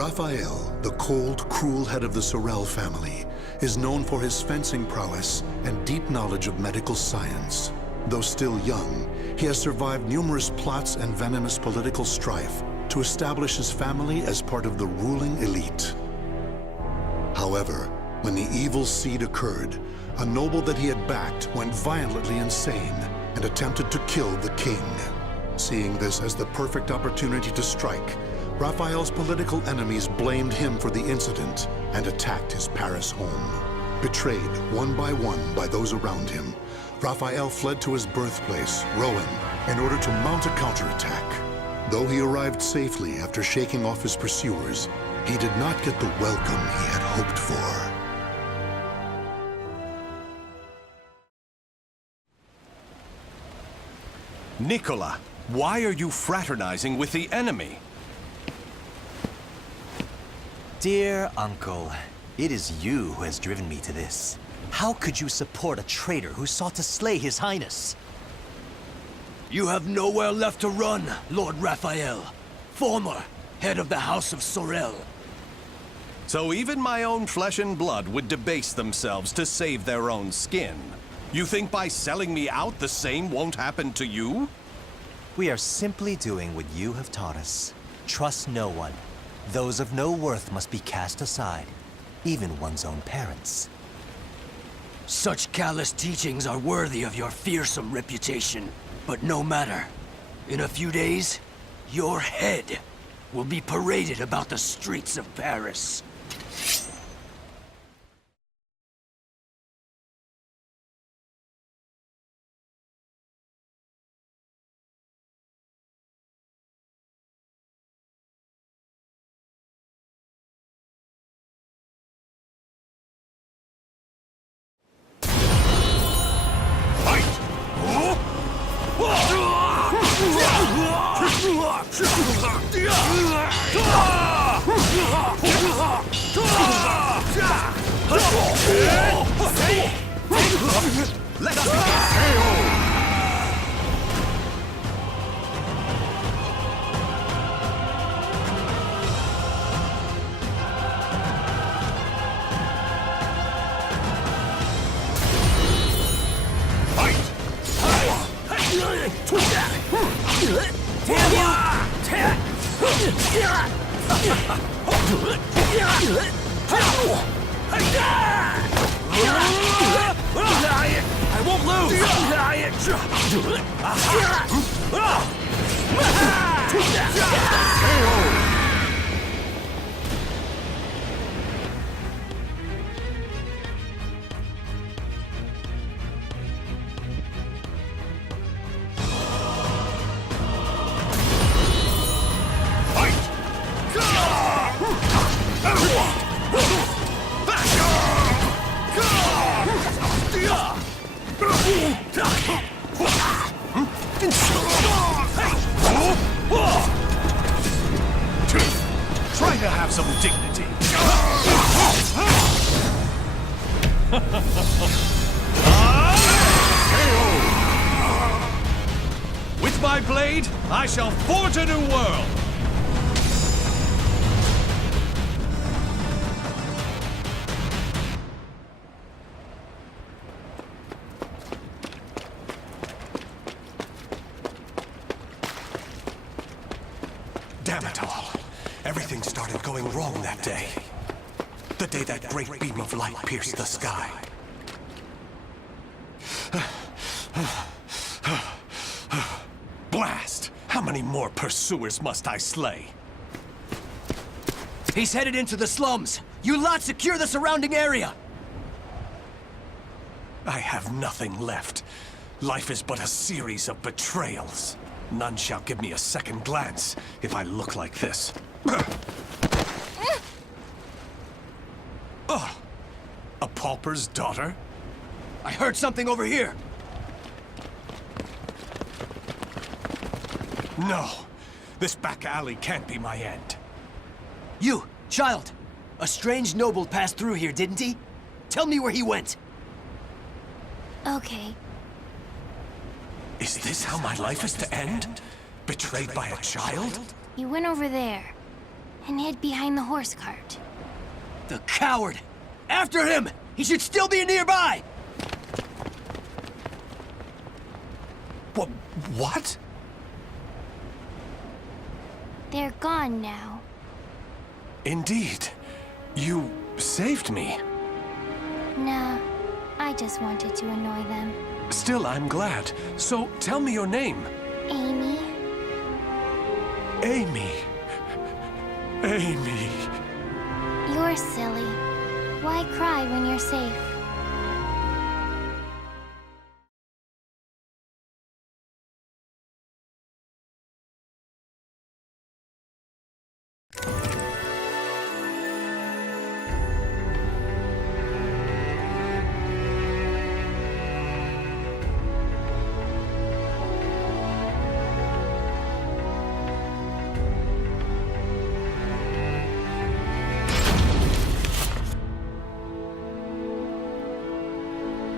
Raphael, the cold, cruel head of the Sorel family, is known for his fencing prowess and deep knowledge of medical science. Though still young, he has survived numerous plots and venomous political strife to establish his family as part of the ruling elite. However, when the evil seed occurred, a noble that he had backed went violently insane and attempted to kill the king. Seeing this as the perfect opportunity to strike, Raphael's political enemies blamed him for the incident and attacked his Paris home. Betrayed one by those around him, Raphael fled to his birthplace, Rouen, in order to mount a counterattack. Though he arrived safely after shaking off his pursuers, he did not get the welcome he had hoped for. Nicola, why are you fraternizing with the enemy? Dear Uncle, it is you who has driven me to this. How could you support a traitor who sought to slay His Highness? You have nowhere left to run, Lord Raphael, former head of the House of Sorel. So even my own flesh and blood would debase themselves to save their own skin. You think by selling me out the same won't happen to you? We are simply doing what you have taught us. Trust no one. Those of no worth must be cast aside, even one's own parents. Such callous teachings are worthy of your fearsome reputation. But no matter. In a few days, your head will be paraded about the streets of Paris. Let's go! I won't lose! Try to have some dignity. With my blade, I shall forge a new world. Damn it all. Everything started going wrong that day. The day that great beam of light pierced the sky. Blast! How many more pursuers must I slay? He's headed into the slums. You lot secure the surrounding area. I have nothing left. Life is but a series of betrayals. None shall give me a second glance if I look like this. A pauper's daughter? I heard something over here. No. This back alley can't be my end. You, child. A strange noble passed through here, didn't he? Tell me where he went. Okay. Is this how my life is to end? Betrayed by a child? He went over there. and hid behind the horse cart. The coward! After him! He should still be nearby! What? They're gone now. Indeed. You saved me. Nah, I just wanted to annoy them. Still, I'm glad. So, tell me your name. Amy? Amy. Amy. You're silly. Why cry when you're safe?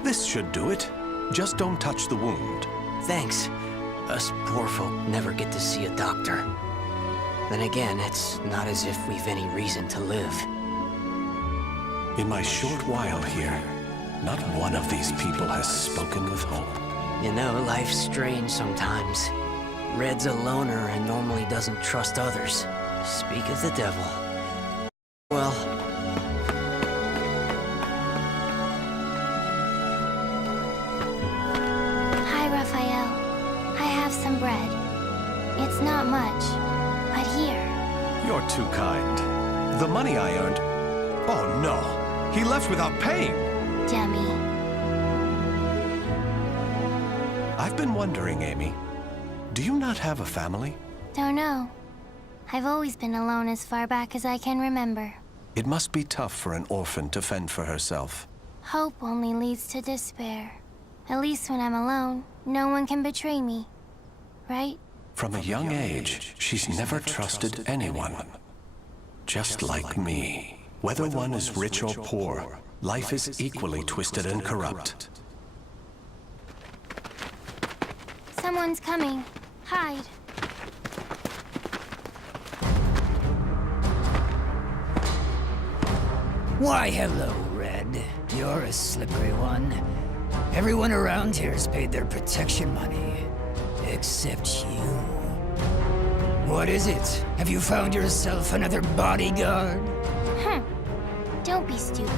This should do it. Just don't touch the wound. Thanks. Us poor folk never get to see a doctor. Then again, it's not as if we've any reason to live. In my short while here, not one of these people has spoken with hope. You know, life's strange sometimes. Red's a loner and normally doesn't trust others. Speak of the devil. Well... Hi, Raphael. I have some bread. It's not much, but here. You're too kind. The money I earned... Oh no! He left without paying! Dummy. I've been wondering, Amy. Do you not have a family? Don't know. I've always been alone as far back as I can remember. It must be tough for an orphan to fend for herself. Hope only leads to despair. At least when I'm alone, no one can betray me. Right? From a young age, she's never trusted anyone. Just like me. Whether one is rich or poor, life is equally twisted and corrupt. Someone's coming. Hide. Why, hello, Red. You're a slippery one. Everyone around here's paid their protection money. Except you. What is it? Have you found yourself another bodyguard? Don't be stupid.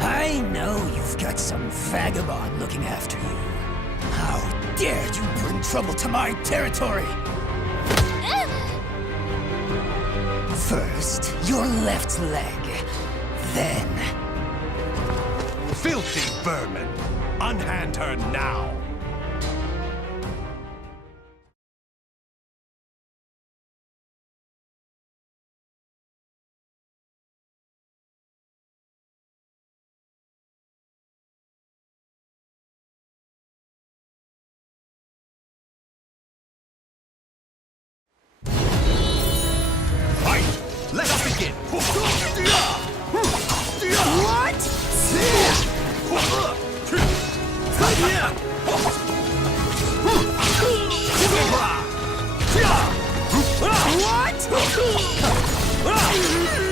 I know you've got some vagabond looking after you. How dare you bring trouble to my territory? First, your left leg. Then... Filthy vermin! Unhand her now! Let us begin! What?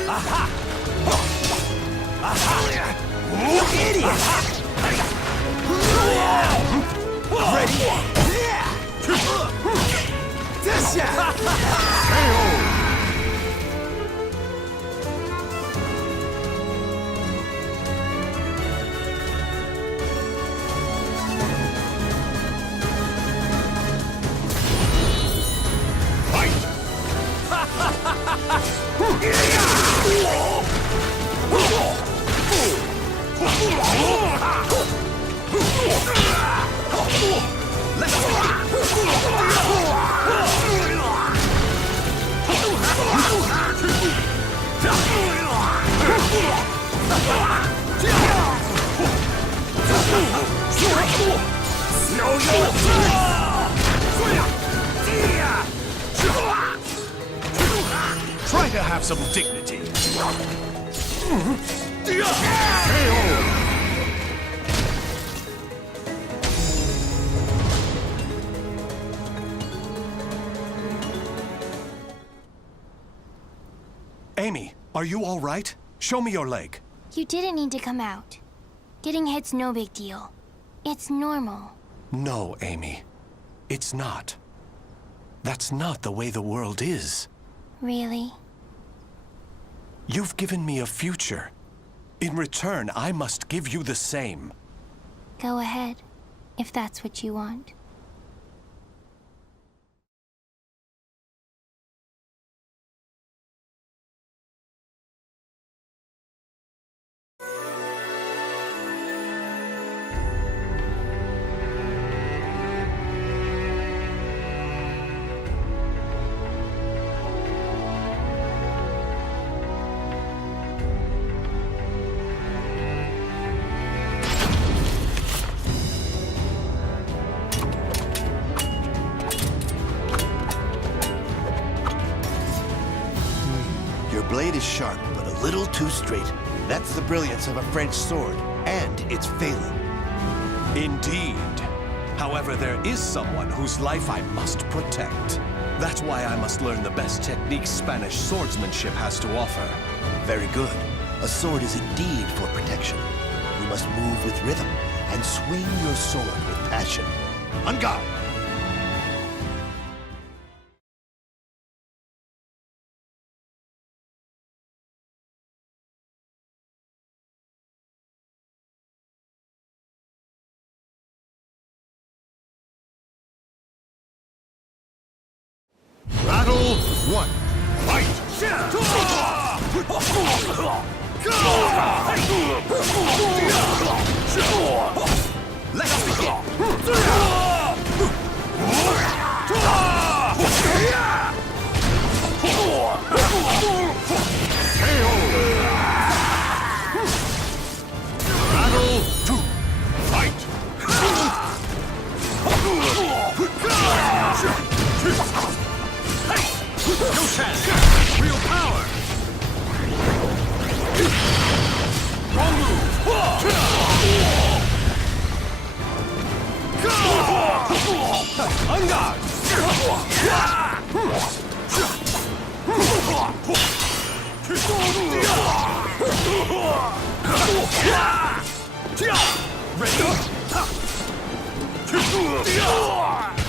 Aha! Aha! Idiot! Ready? This Try to have some dignity. Amy, are you all right? Show me your leg. You didn't need to come out. Getting hit's no big deal. It's normal. No, Amy. It's not. That's not the way the world is. Really? You've given me a future. In return, I must give you the same. Go ahead, if that's what you want. Your blade is sharp, but a little too straight. That's the brilliance of a French sword, and it's failing. Indeed. However, there is someone whose life I must protect. That's why I must learn the best techniques Spanish swordsmanship has to offer. Very good. A sword is indeed for protection. You must move with rhythm and swing your sword with passion. On guard! Battle 1. Fight! Let's begin! Battle 2. Fight! No chance! Real power! Wrong move! On guard! Ready?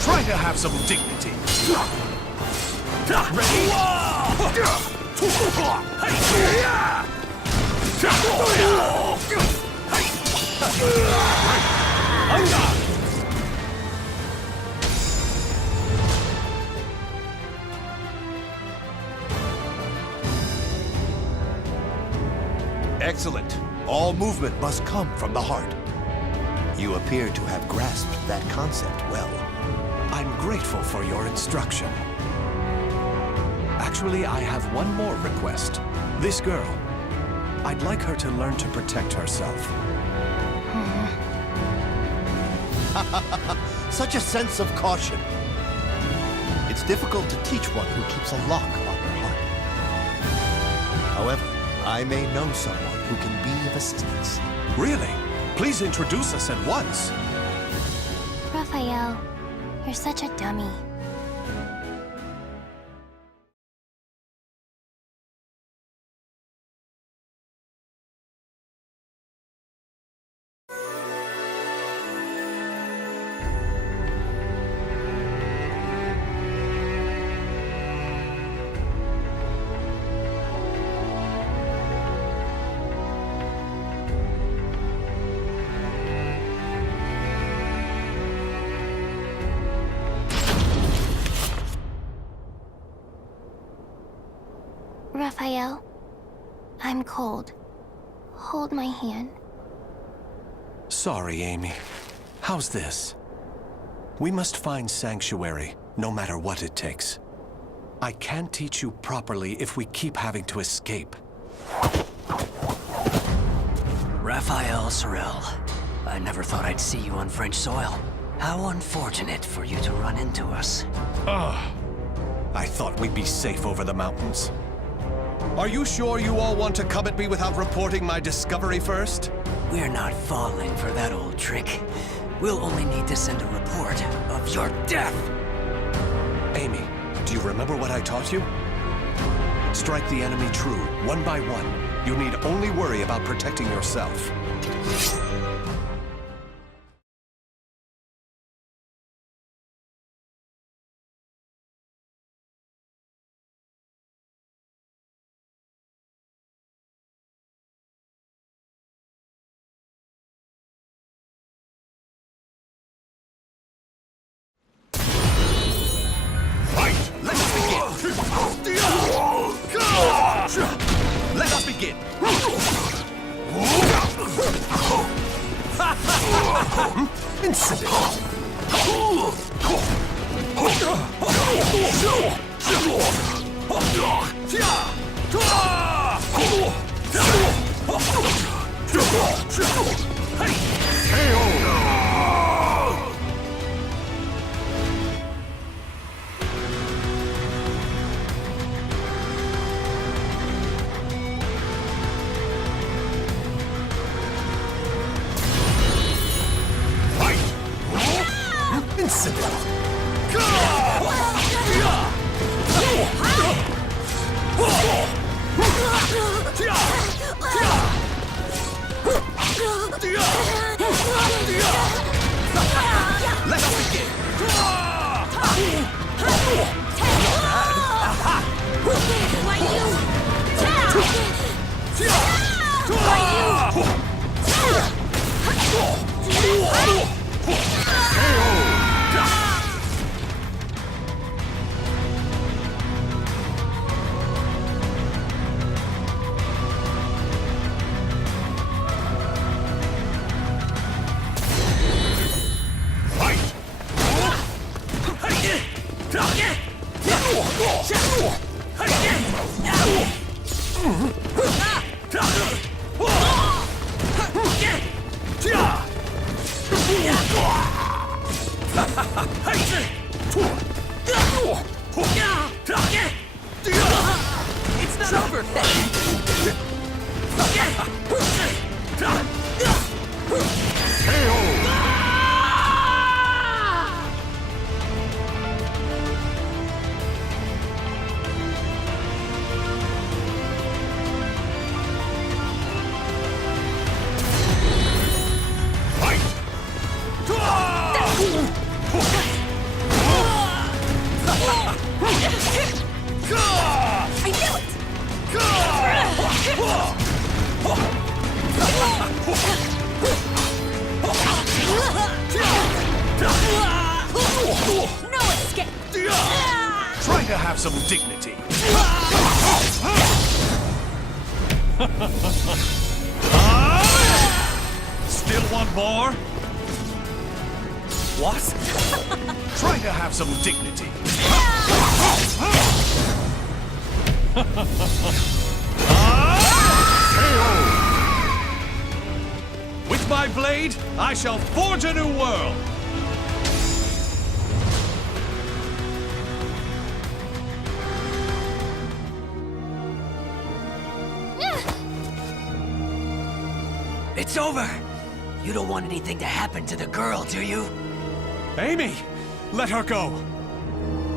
Try to have some dignity. Ready? Excellent. All movement must come from the heart. You appear to have grasped that concept well. I'm grateful for your instruction. Actually, I have one more request. This girl, I'd like her to learn to protect herself. Such a sense of caution. It's difficult to teach one who keeps a lock on her heart. However, I may know someone who can be of assistance. Really? Please introduce us at once. Raphael, you're such a dummy. Raphael, I'm cold. Hold my hand. Sorry, Amy. How's this? We must find sanctuary, no matter what it takes. I can't teach you properly if we keep having to escape. Raphael Sorel, I never thought I'd see you on French soil. How unfortunate for you to run into us. I thought we'd be safe over the mountains. Are you sure you all want to come at me without reporting my discovery first? We're not falling for that old trick. We'll only need to send a report of your death. Amy, do you remember what I taught you? Strike the enemy true, one by one. You need only worry about protecting yourself. Let us begin! Let us begin! It's not over! I knew it! No escape! Try to have some dignity. Still want more? What? Try to have some dignity. With my blade, I shall forge a new world. It's over! You don't want anything to happen to the girl, do you? Amy, let her go.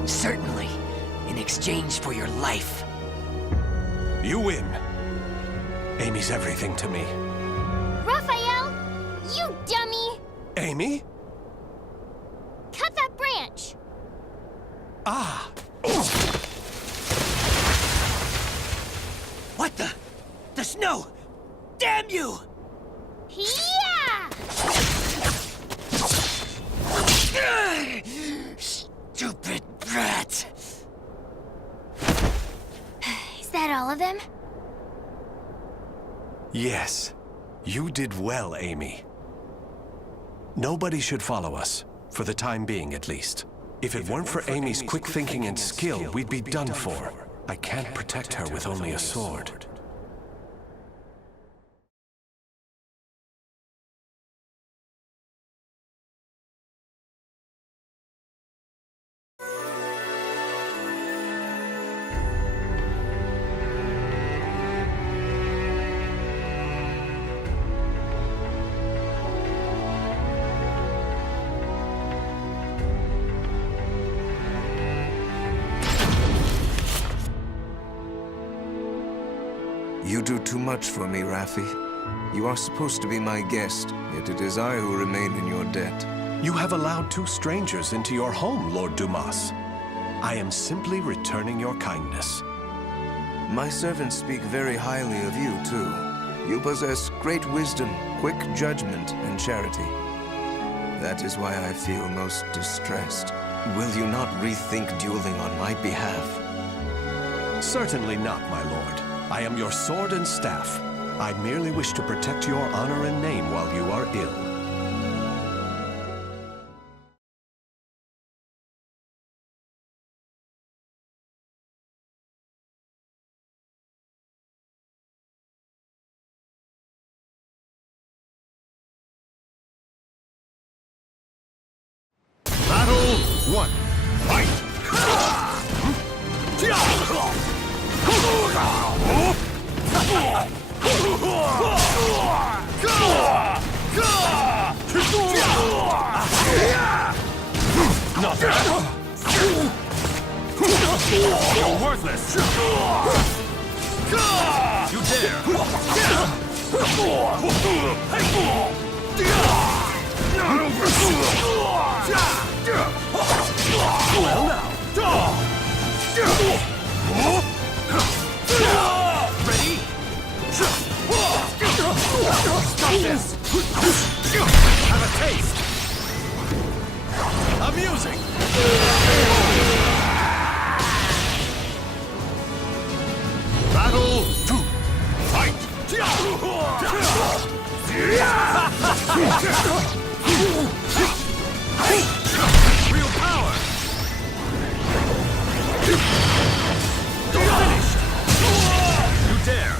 Certainly. In exchange for your life. You win. Amy's everything to me. Raphael! You dummy! Amy? Cut that branch! Ah! What the? The snow! Damn you! Yeah! Stupid brat! Is that all of them? Yes. You did well, Amy. Nobody should follow us, for the time being at least. If it weren't for Amy's quick thinking and skill, we'd be done for. I can't protect her with only a sword. You do too much for me, Raffi. You are supposed to be my guest, yet it is I who remain in your debt. You have allowed two strangers into your home, Lord Dumas. I am simply returning your kindness. My servants speak very highly of you, too. You possess great wisdom, quick judgment, and charity. That is why I feel most distressed. Will you not rethink dueling on my behalf? Certainly not, my lord. I am your sword and staff. I merely wish to protect your honor and name while you are ill. Battle 1. Fight! Nothing. You're worthless. You dare. Well now. Ready? Stop this! Have a taste! Amusing! Battle 2. Fight! Real power! Finished! You dare!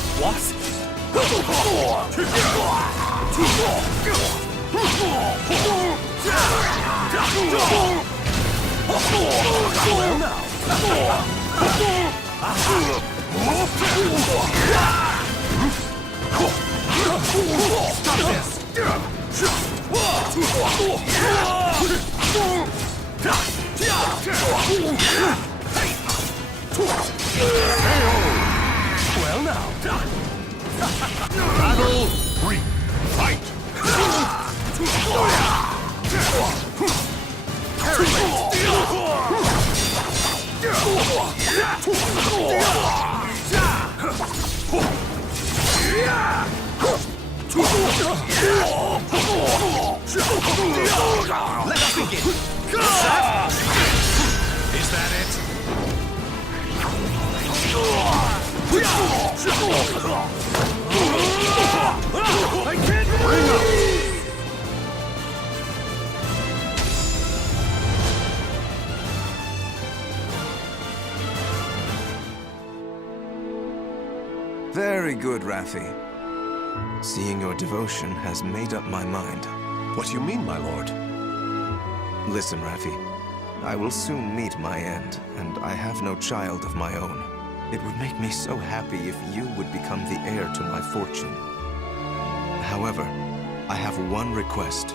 What? Well now. Stop this! Well now. Battle 3. Fight! Let's begin. Is that it? I can't bring up. Very good, Raffi. Seeing your devotion has made up my mind. What do you mean, my lord? Listen, Raffi. I will soon meet my end, and I have no child of my own. It would make me so happy if you would become the heir to my fortune. However, I have one request.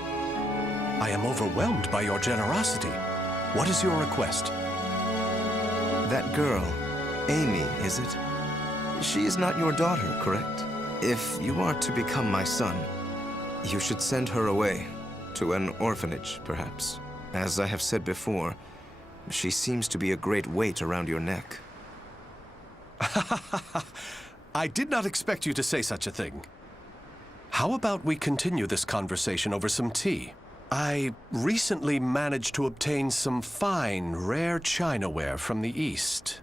I am overwhelmed by your generosity. What is your request? That girl, Amy, is it? She is not your daughter, correct? If you are to become my son, you should send her away, to an orphanage, perhaps. As I have said before, she seems to be a great weight around your neck. I did not expect you to say such a thing. How about we continue this conversation over some tea? I recently managed to obtain some fine, rare chinaware from the East.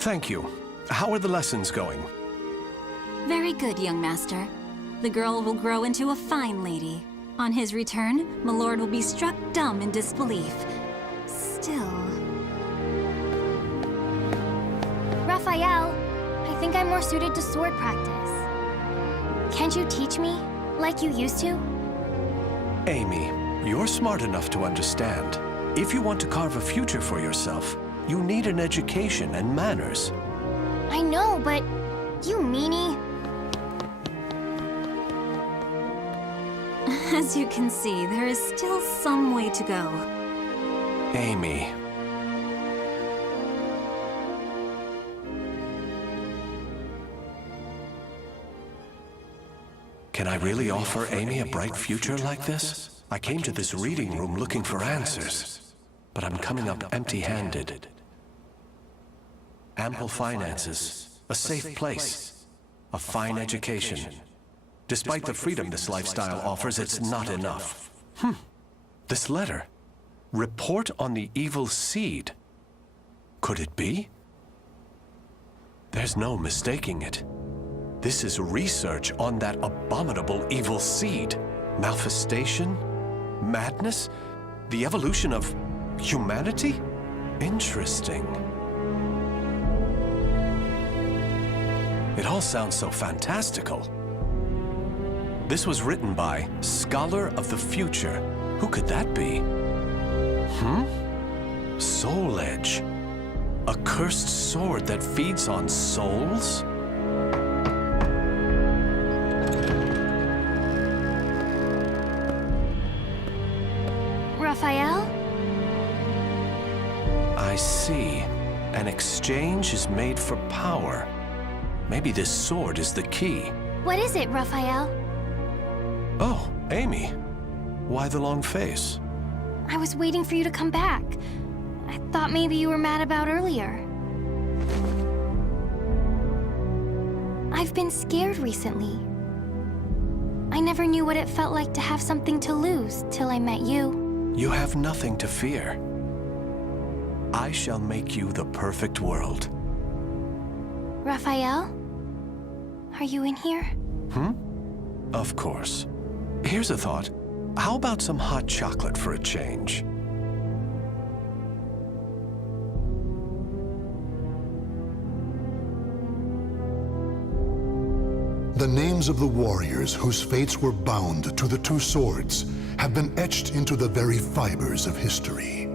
Thank you. How are the lessons going? Very good, young master. The girl will grow into a fine lady. On his return, my lord will be struck dumb in disbelief. Still... Raphael, I think I'm more suited to sword practice. Can't you teach me, like you used to? Amy, you're smart enough to understand. If you want to carve a future for yourself, you need an education and manners. I know, but you meanie. As you can see, there is still some way to go. Amy. Can I really offer Amy a bright future like this? I came to this reading room looking for answers, but I'm coming up empty-handed. Ample finances, a safe place, a fine education. Despite the freedom this lifestyle offers, it's not enough. This letter. Report on the evil seed. Could it be? There's no mistaking it. This is research on that abominable evil seed. Malfestation? Madness? The evolution of humanity? Interesting. It all sounds so fantastical. This was written by Scholar of the Future. Who could that be? Soul Edge. A cursed sword that feeds on souls? Raphael? I see. An exchange is made for power. Maybe this sword is the key. What is it, Raphael? Oh, Amy. Why the long face? I was waiting for you to come back. I thought maybe you were mad about earlier. I've been scared recently. I never knew what it felt like to have something to lose till I met you. You have nothing to fear. I shall make you the perfect world. Raphael? Are you in here? Of course. Here's a thought. How about some hot chocolate for a change? The names of the warriors whose fates were bound to the two swords have been etched into the very fibers of history.